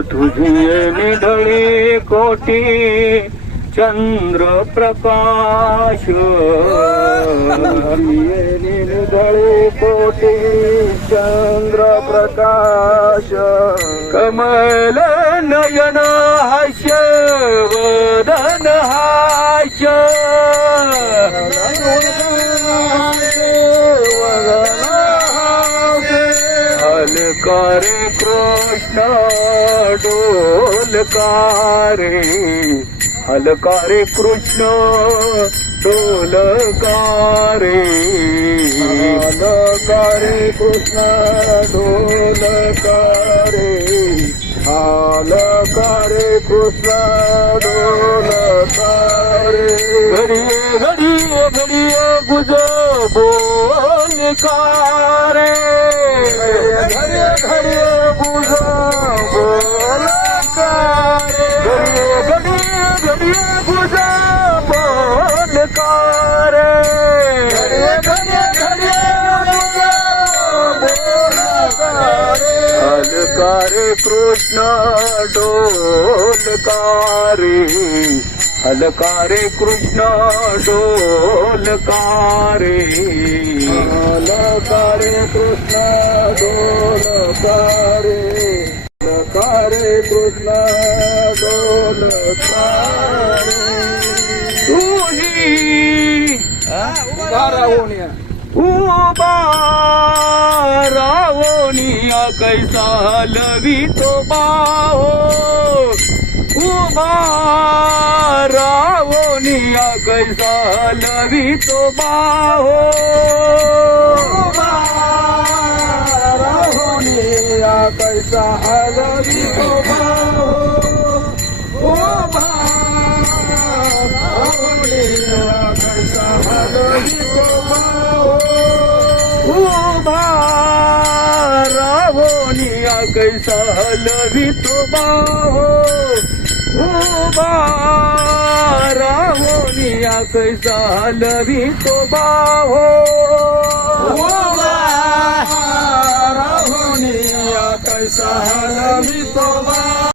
तुझी निधळी कोटी चंद्र प्रकाश। निधळी कोटी चंद्र प्रकाश। कमल नयन हास्य वदन हास्य। अलकारे कृष्ण डोलकारे अलकारे कृष्ण डोलकारे अलकारे कृष्ण डोलकारे अलकारे कृष्ण डोलकारे घडिये घडिये घडिये गुज बोलकारे घडिये घडिये गुज बोलकारे घडिये घडिये घडिये गुज बोलकारे घडिये घडिये अलकारे कृष्ण डोलकारे अलकारे कृष्ण डोलकारे। अलकारे कृष्ण डोलकारे अलकारे कृष्ण डोलकारे तुही उबा रावणिया कैसा लवी तो बाहो उबा रावणिया कैसा लवी तो बाहो कैसा लवी तो बाहो। उभा रावणिया कैसा हलवी तो बाहो। उभा रावणिया कैसा हलवी तो बाहो। रावणिया कैसा हलवी तो बाहो। me tomar.